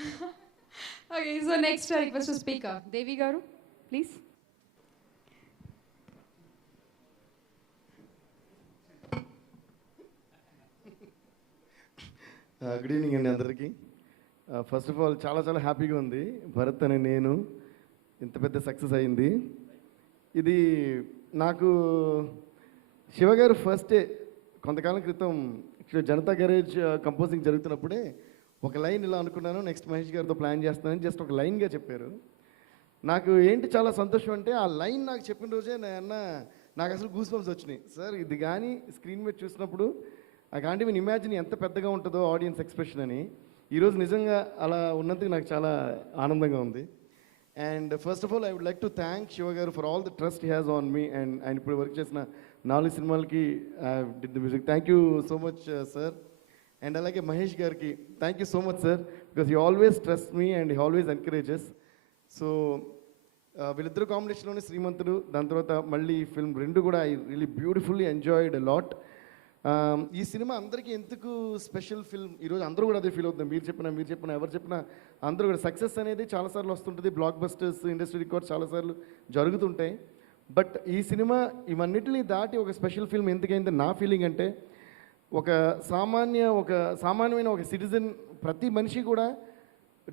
Okay, so next request to speaker. Devi Garu, please. Good evening అండి అందరికీ. First of all చాలా చాలా హ్యాపీగా ఉంది. భరత్ అనే నేను ఇంత పెద్ద సక్సెస్ అయింది. ఇది నాకు శివగారు ఫస్ట్ డే కొంతకాలం క్రితం జనతా గ్యారేజ్ కంపోజింగ్ జరుగుతున్నప్పుడే ఒక లైన్ ఇలా అనుకున్నాను, నెక్స్ట్ మహేష్ గారితో ప్లాన్ చేస్తానని జస్ట్ ఒక లైన్గా చెప్పారు. నాకు ఏంటి చాలా సంతోషం అంటే ఆ లైన్ నాకు చెప్పిన రోజే నాకు అసలు గూస్ బంప్స్ వచ్చినాయి. సార్ ఇది కానీ స్క్రీన్ మీద చూసినప్పుడు ఐ కాంట్ ఈవెన్ ఇమాజిన్ ఎంత పెద్దగా ఉంటుందో ఆడియన్స్ ఎక్స్ప్రెషన్ అని. ఈరోజు నిజంగా అలా ఉన్నందుకు నాకు చాలా ఆనందంగా ఉంది. And first of all I would like to thank Shiva గారు for all the trust he has on me. And ఆయన ఇప్పుడు వర్క్ చేసిన 4 సినిమాలకి did the music. Thank you so much sir. And అలాగే మహేష్ గారికి thank you so much sir, because he always trust me and he always encourages. So వీళ్ళిద్దరు కాంబినేషన్లోనే శ్రీమంతుడు, దాని తర్వాత మళ్ళీ ఫిల్మ్ రెండు కూడా I really beautifully enjoyed a lot. ఈ సినిమా అందరికీ ఎందుకు స్పెషల్ ఫిల్మ్, ఈరోజు అందరూ కూడా అదే ఫీల్ అవుతుంది. మీరు చెప్పినా ఎవరు చెప్పినా అందరూ కూడా సక్సెస్ అనేది చాలాసార్లు వస్తుంటుంది, బ్లాక్ బస్టర్స్ ఇండస్ట్రీ రికార్డ్స్ చాలాసార్లు జరుగుతుంటాయి. బట్ ఈ సినిమా ఇవన్నిటిని దాటి ఒక స్పెషల్ ఫిల్మ్ ఎందుకైంది నా ఫీలింగ్ అంటే, ఒక సామాన్యమైన ఒక సిటిజన్, ప్రతి మనిషి కూడా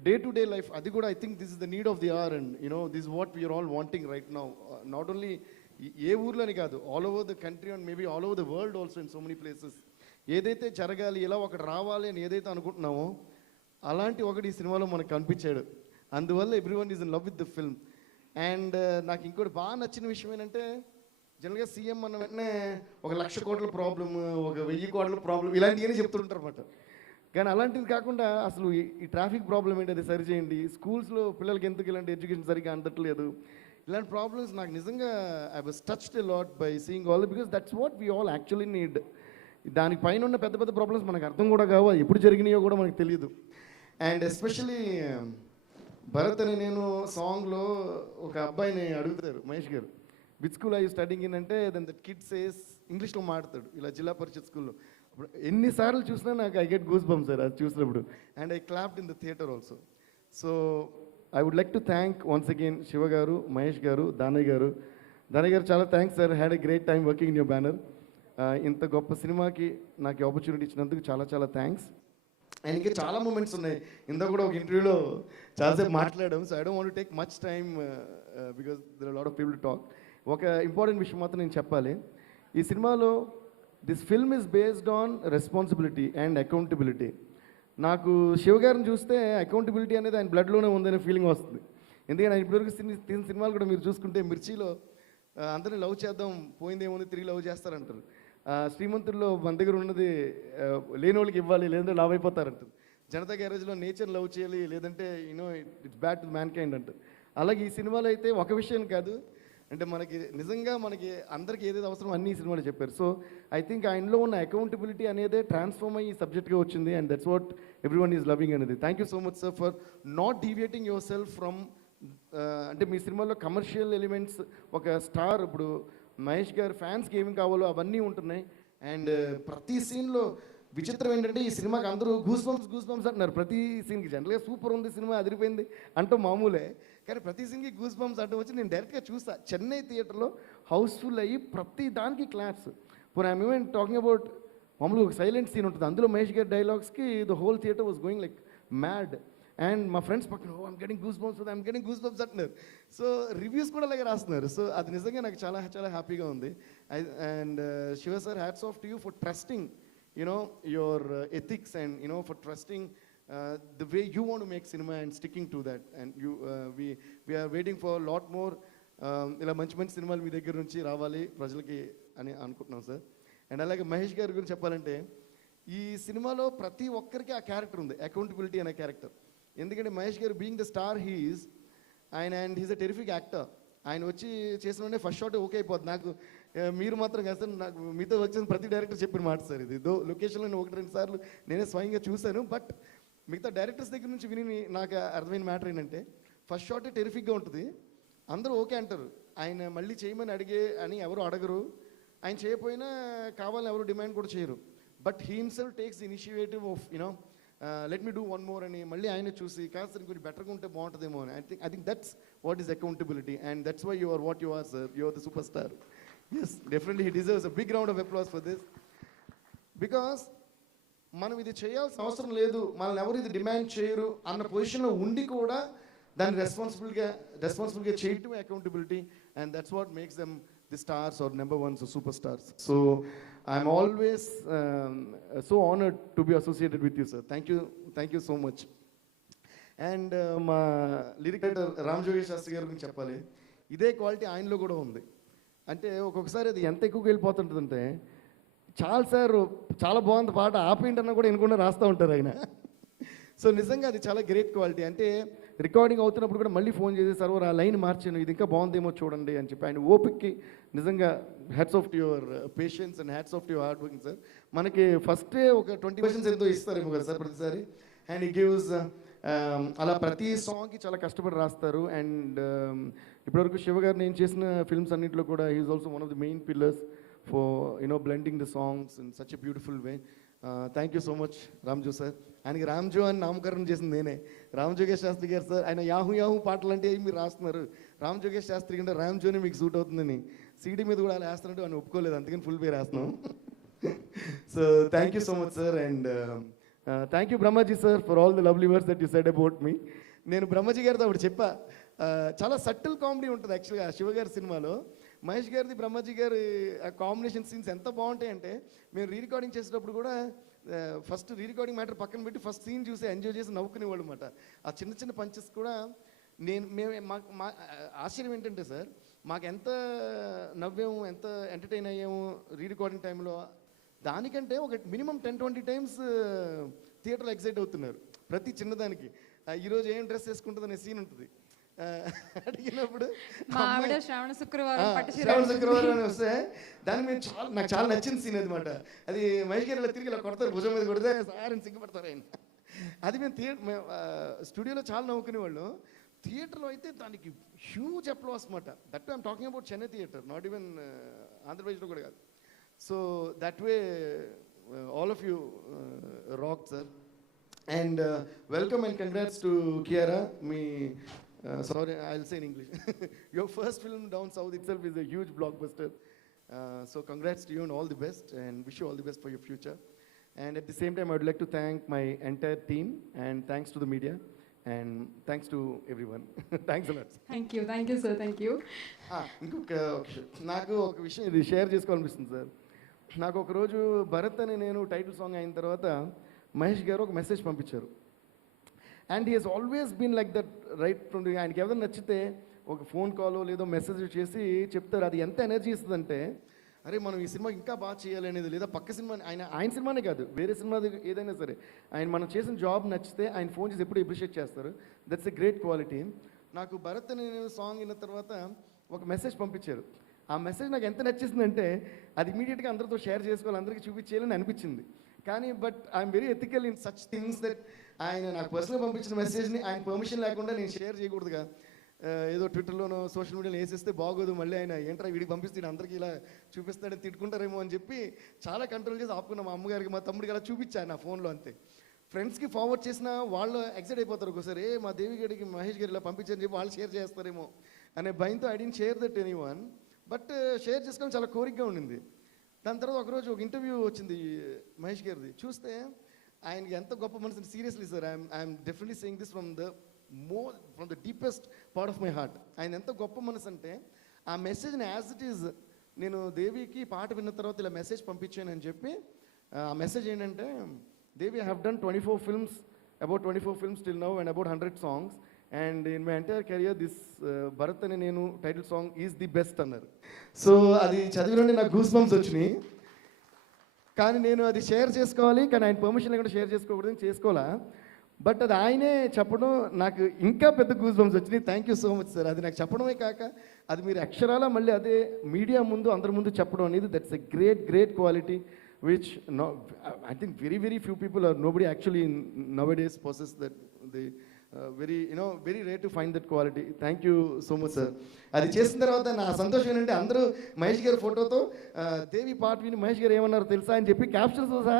డే టు డే లైఫ్, అది కూడా I think this is the need of the hour. And this what we're all wanting right now. Not only ఏ ఊర్లోని కాదు, all over the country and maybe all over the world also in so many places. ఏదైతే జరగాలి, ఇలా ఒకటి రావాలి అని ఏదైతే అనుకుంటున్నామో అలాంటి ఒకటి ఈ సినిమాలో మనకు కనిపించాడు. అందువల్ల everyone is in love with the film. And నాకు ఇంకోటి బాగా నచ్చిన విషయం ఏంటంటే, జనరల్గా సీఎం అన్న వెంటనే 1,00,000 కోట్ల ప్రాబ్లం, 1,000 కోట్ల ప్రాబ్లం ఇలాంటివన్నీ చెప్తుంటారు అన్నమాట. కానీ అలాంటిది కాకుండా అసలు ఈ ట్రాఫిక్ ప్రాబ్లం ఏంటి, అది సరిచేయండి, స్కూల్స్లో పిల్లలకి ఎందుకు ఇలాంటి ఎడ్యుకేషన్ సరిగ్గా అందట్లేదు, ఇలాంటి ప్రాబ్లమ్స్ నాకు నిజంగా I was touched a lot by seeing all, because that's what we all actually need. దానికి పైన ఉన్న పెద్ద పెద్ద ప్రాబ్లమ్స్ మనకు అర్థం కూడా కావు, ఎప్పుడు జరిగినాయో కూడా మనకు తెలియదు. అండ్ ఎస్పెషలీ భరత్ అని నేను సాంగ్లో ఒక అబ్బాయిని అడుగుతారు మహేష్ గారు, with school I studying in అంటే, దెన్ దట్ కిడ్ సేస్, ఇంగ్లీష్లో మాట్లాడతాడు ఇలా జిల్లా పరిషత్ స్కూల్లో. ఎన్నిసార్లు చూసినా నాకు I get goose bumps sir అది చూసినప్పుడు. And I clapped in the theatre also. So I would like to thank once again Shiva గారు, మహేష్ గారు, దానయ్య గారు చాలా thanks sir. Had a great time working in your banner. ఇంత గొప్ప సినిమాకి నాకు ఆపర్చునిటీ ఇచ్చినందుకు చాలా చాలా థ్యాంక్స్. అండ్ ఇంకా చాలా మూమెంట్స్ ఉన్నాయి, ఇందాక కూడా ఒక ఇంటర్వ్యూలో చాలాసేపు మాట్లాడాం. So I don't want to take much time because there are lot of people to talk. ఒక ఇంపార్టెంట్ విషయం మాత్రం నేను చెప్పాలి. ఈ సినిమాలో this film is based on responsibility and accountability. నాకు శివగారిని చూస్తే అకౌంటబిలిటీ అనేది ఆయన బ్లడ్లోనే ఉందనే ఫీలింగ్ వస్తుంది. ఎందుకంటే ఆయన ఇప్పటివరకు తీసిన సినిమాలు కూడా మీరు చూసుకుంటే, మిర్చిలో అందరినీ లవ్ చేద్దాం, పోయిందేముంది తిరిగి లవ్ చేస్తారంటారు. శ్రీమంతుల్లో మన దగ్గర ఉన్నది లేని వాళ్ళకి ఇవ్వాలి, లేదంటే లవ్ అయిపోతారంటారు. జనతా గ్యారేజ్లో నేచర్ లవ్ చేయాలి, లేదంటే it's bad to man kind అంటారు. అలాగే ఈ సినిమాలో అయితే ఒక విషయం కాదు, అంటే నిజంగా మనకి అందరికీ ఏదైతే అవసరం అన్ని ఈ సినిమాలో చెప్పారు. సో ఐ థింక్ ఆయనలో ఉన్న అకౌంటబిలిటీ అనేదే ట్రాన్స్ఫార్మ్ అయ్యి సబ్జెక్ట్గా వచ్చింది. And that's what everyone is loving అనేది. Thank you so much sir for not deviating yourself from, అంటే మీ సినిమాలో కమర్షియల్ ఎలిమెంట్స్, ఒక స్టార్, ఇప్పుడు మహేష్ గారు ఫ్యాన్స్కి ఏమి కావాలో అవన్నీ ఉంటున్నాయి. అండ్ ప్రతి సీన్లో విచిత్రం ఏంటంటే, ఈ సినిమాకి అందరూ గూస్ బంప్స్ అంటున్నారు ప్రతి సీన్కి. జనరల్గా సూపర్ ఉంది సినిమా, అదిరిపోయింది అంటూ మామూలే, కానీ ప్రతి సీన్కి గూస్ బంప్స్ అంటూ వచ్చి నేను డైరెక్ట్గా చూస్తా. చెన్నై థియేటర్లో హౌస్ఫుల్ అయ్యి ప్రతి దానికి claps. For I'm even talking about, మామూలుగా ఒక సైలెంట్ సీన్ ఉంటుంది, అందులో మహేష్ గారి డైలాగ్స్కి the whole theatre was going like mad. And మా ఫ్రెండ్స్ పక్కన ఐమ్ గెటింగ్ గూస్ బంప్స్ అంటున్నారు. సో రివ్యూస్ కూడా అలాగే రాస్తున్నారు. సో అది నిజంగా నాకు చాలా చాలా హ్యాపీగా ఉంది. And Shiva sir, hats off to you for trusting your ethics, and for trusting the way you want to make cinema and sticking to that. And we are waiting for a lot more ఇలా మంచి సినిమాలు మీ దగ్గర నుంచి రావాలి ప్రజలకి అని అనుకుంటున్నాం sir. And అలాగే మహేష్ గారి గురించి చెప్పాలంటే, ఈ సినిమాలో ప్రతి ఒక్కరికి ఆ క్యారెక్టర్ ఉంది, అకౌంటబిలిటీ అనే క్యారెక్టర్. ఎందుకంటే మహేష్ గారు being the star he is, and he's a terrific actor. ఆయన వచ్చి చేసిన ఫస్ట్ షాట్ ఓకే అయిపోద్ది. నాకు మీరు మాత్రం కాదు సార్, నాకు మీతో వచ్చిన ప్రతి డైరెక్టర్ చెప్పిన మాట సార్ ఇది. లొకేషన్లో 1-2 సార్లు నేనే స్వయంగా చూశాను. బట్ మిగతా డైరెక్టర్స్ దగ్గర నుంచి విని నాకు అర్థమైన మ్యాటర్ ఏంటంటే, ఫస్ట్ షాటే టెరిఫిక్గా ఉంటుంది, అందరూ ఓకే అంటారు, ఆయన మళ్ళీ చేయమని అని ఎవరు అడగరు, ఆయన చేయకపోయినా కావాలని ఎవరు డిమాండ్ కూడా చేయరు. But he himself takes initiative of let me do one more అని మళ్ళీ ఆయన చూసి కాదు సార్ ఇంకొంచెం బెటర్గా ఉంటే బాగుంటుందేమో అని I think that's what is accountability and that's why you are what you are sir you are the super star yes definitely he deserves a big round of applause for this because మనం ఇది చేయాల్సిన అవసరం లేదు, మనల్ని ఎవరు ఇది demand చేయరు అన్న పొజిషన్లో ఉండి కూడా దాన్ని రెస్పాన్సిబుల్గా చేయటం accountability and that's what makes them the stars are number ones super stars. So I'm always so honoured to be associated with you sir. Thank you so much. And మా లిరిక్ రైటర్ రామ్ జోగేష్ శాస్త్రి గారి గురించి చెప్పాలి. ఇదే quality ఆయనలో కూడా ఉంది. అంటే ఒక్కొక్కసారి అది ఎంత ఎక్కువగా వెళ్ళిపోతుంటుందంటే చాలా బాగుంది పాట ఆపేంటన్నా కూడా వినకుండా రాస్తూ ఉంటారు ఆయన. సో నిజంగా అది చాలా గ్రేట్ క్వాలిటీ. అంటే రికార్డింగ్ అవుతున్నప్పుడు కూడా మళ్ళీ ఫోన్ చేసి సర్వర్ ఆ లైన్ మార్చాను, ఇది ఇంకా బాగుందేమో చూడండి అని చెప్పి ఆయన ఓపిక్కి నిజంగా hats off to your patience and hats off to your hard working sir. మనకి ఫస్టే ఒక 20% ఎంతో ఇస్తారేమో కదా సార్ ప్రతిసారి. అండ్ ఈ గివ్స్ అలా ప్రతి సాంగ్కి చాలా కష్టపడి రాస్తారు. అండ్ ఇప్పటివరకు శివ గారు నేను చేసిన ఫిల్మ్స్ అన్నింటిలో కూడా he is also one of the main pillars for blending the songs in such a beautiful way. Thank you so much రామ్జో sir. ఆయనకి రామ్జో అని నామకరణం చేసింది నేనే. రామ్ జోగేష్ శాస్త్రి గారు సార్ ఆయన యాహూ పాటలు అంటే మీరు రాస్తున్నారు, రామ్ జోగేష్ శాస్త్రి కంటే రామ్జోనే మీకు సూట్ అవుతుందని సీడీ మీద కూడా అలా వేస్తున్నట్టు ఆయన ఒప్పుకోలేదు, అందుకని ఫుల్ పేరు వేస్తున్నాం. So thank you so much sir. And thank you Brahmaji sir for all the lovely words that you said about me. నేను బ్రహ్మాజీ గారితో అప్పుడు చెప్పా, చాలా సటిల్ కామెడీ ఉంటుంది యాక్చువల్గా శివ గారి సినిమాలో. మహేష్ గారిది బ్రహ్మాజీ గారి కాంబినేషన్ సీన్స్ ఎంత బాగుంటాయంటే మేము రీరికార్డింగ్ చేసేటప్పుడు కూడా ఫస్ట్ రీరికార్డింగ్ మ్యాటర్ పక్కన పెట్టి ఫస్ట్ సీన్ చూసి ఎంజాయ్ చేసి నవ్వుకునేవాళ్ళు అనమాట. ఆ చిన్న చిన్న పంచెస్ కూడా మా ఆశ్చర్యం ఏంటంటే సార్ మాకు ఎంత నవ్వాము ఎంత ఎంటర్టైన్ అయ్యాము రీరికార్డింగ్ టైంలో, దానికంటే ఒక మినిమం 10-20 టైమ్స్ థియేటర్లో ఎక్సైట్ అవుతున్నారు ప్రతి చిన్నదానికి. ఈరోజు ఏం డ్రెస్ వేసుకుంటుంది అనే సీన్ ఉంటుంది అడిగినప్పుడు శ్రావణ శుక్రవారం అని వస్తే దాన్ని మేము నాకు చాలా నచ్చిన సీన్ అనమాట. అది మహేష్ గారు ఇలా తిరిగి ఇలా కొడతారు, భుజం మీద కొడితే సార్ అని సిగ్గుపడతారు ఆయన. అది మేము స్టూడియోలో చాలా నవ్వుకునేవాళ్ళు, థియేటర్లో అయితే దానికి హ్యూజ్ అప్లాస్ అనమాట. That I'm talking about Chennai theatre, not even ఆంధ్రప్రదేశ్లో కూడా కాదు. So that way all of you rock sir. And welcome and congrats to Kiara. Me sorry, I'll say in English. Your first film down south itself is a huge blockbuster. So congrats to you and all the best, and wish you all the best for your future. And at the same time, I would like to thank my entire team, and thanks to the media, and thanks to everyone. Thanks a lot. Thank you sir, thank you. నాకు ఒక విషయం ఇది share చేసుకోవాలనిపిస్తుంది sir. నాకు ఒక రోజు భరత్ అని నేను title song అయిన తర్వాత మహేష్ గారు ఒక మెసేజ్ పంపించారు. And he has always been like that right from the. ఆయనకి ఎవరైనా నచ్చితే ఒక ఫోన్ కాల్ లేదో మెసేజ్ చేసి చెప్తారు. అది ఎంత ఎనర్జీ ఇస్తుందంటే అరే మనం ఈ సినిమా ఇంకా బాగా చేయాలి అనేది, లేదా పక్క సినిమా ఆయన సినిమానే కాదు వేరే సినిమా ఏదైనా సరే ఆయన మనం చేసిన జాబ్ నచ్చితే ఆయన ఫోన్ చేసి ఎప్పుడు అప్రిషియేట్ చేస్తారు. That's a great quality. నాకు భరత్ అని నేను సాంగ్ విన్న తర్వాత ఒక మెసేజ్ పంపించారు. ఆ మెసేజ్ నాకు ఎంత నచ్చేసిందంటే అది ఇమీడియట్గా అందరితో షేర్ చేసుకోవాలి, అందరికీ చూపించేయాలని అనిపించింది. కానీ but I'm very ethical in such things that ఆయన నాకు పర్సనల్ పంపించిన మెసేజ్ని ఆయన పర్మిషన్ లేకుండా నేను షేర్ చేయకూడదుగా. ఏదో ట్విట్టర్లోనో సోషల్ మీడియాలో వేసేస్తే బాగోదు, మళ్ళీ ఆయన ఏంట్రా వీడికి పంపిస్తే అందరికీ ఇలా చూపిస్తాడని తిట్టుకుంటారేమో అని చెప్పి చాలా కంట్రోల్ చేసి ఆపుకున్నా. మా అమ్మగారికి మా తమ్ముడికి అలా చూపించాను నా ఫోన్లో అంతే. ఫ్రెండ్స్కి ఫార్వర్డ్ చేసిన వాళ్ళు ఎక్సైట్ అయిపోతారు ఒకసారి, మా దేవి గడికి మహేష్ గారు ఇలా పంపించారని చెప్పి వాళ్ళు షేర్ చేస్తారేమో అనే భయంతో I don't share that anyone. But share చేసుకోవడం చాలా కోరికగా ఉండింది. దాని తర్వాత ఒకరోజు ఒక ఇంటర్వ్యూ వచ్చింది మహేష్ గారిది, చూస్తే ఆయనకి ఎంత గొప్ప మనసు. Seriously sir, I'm definitely saying this from the deepest part of my heart. ఆయన ఎంత గొప్ప మనసు అంటే ఆ మెసేజ్ని యాజ్ ఇట్ ఈజ్ నేను దేవికి పాట విన్న తర్వాత ఇలా మెసేజ్ పంపించాను అని చెప్పి, ఆ మెసేజ్ ఏంటంటే Devi I have done 24 films, about 24 films till now and about 100 songs, and in my entire career this Bharat అని నేను title song is the best అన్నారు. సో అది చదివినండి నాకు గూస్ బంప్స్ వచ్చినాయి. కానీ నేను అది షేర్ చేసుకోవాలి, కానీ ఆయన పర్మిషన్ లేకుండా షేర్ చేసుకోకూడదని చేసుకోవాలా. బట్ అది ఆయనే చెప్పడం నాకు ఇంకా పెద్ద గూస్ బంప్స్ వచ్చినాయి. Thank you so much sir. అది నాకు చెప్పడమే కాక అది మీరు అక్షరాల మళ్ళీ అదే మీడియా ముందు అందరి ముందు చెప్పడం అనేది that's a great quality which I think very few people or nobody actually nowadays possess that. They very rare to find that quality. Thank you so much sir. అది చేసిన తర్వాత నా సంతోషం ఏంటంటే అందరూ మహేష్ గారి ఫోటోతో దేవి పాట విని మహేష్ గారు ఏమన్నారో తెలుసా అని చెప్పి క్యాప్షన్స్ సహా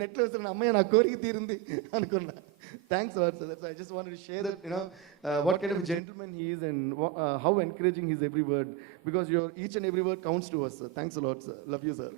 నెట్లో వస్తున్న అమ్మాయి నా కోరిక తీరింది అనుకున్నా. Thanks lot sir. That's I just wanted to share that what kind of a gentleman he is and how encouraging his every word, because your each and every word counts to us, sir. Thanks a lot, sir. Love you, sir.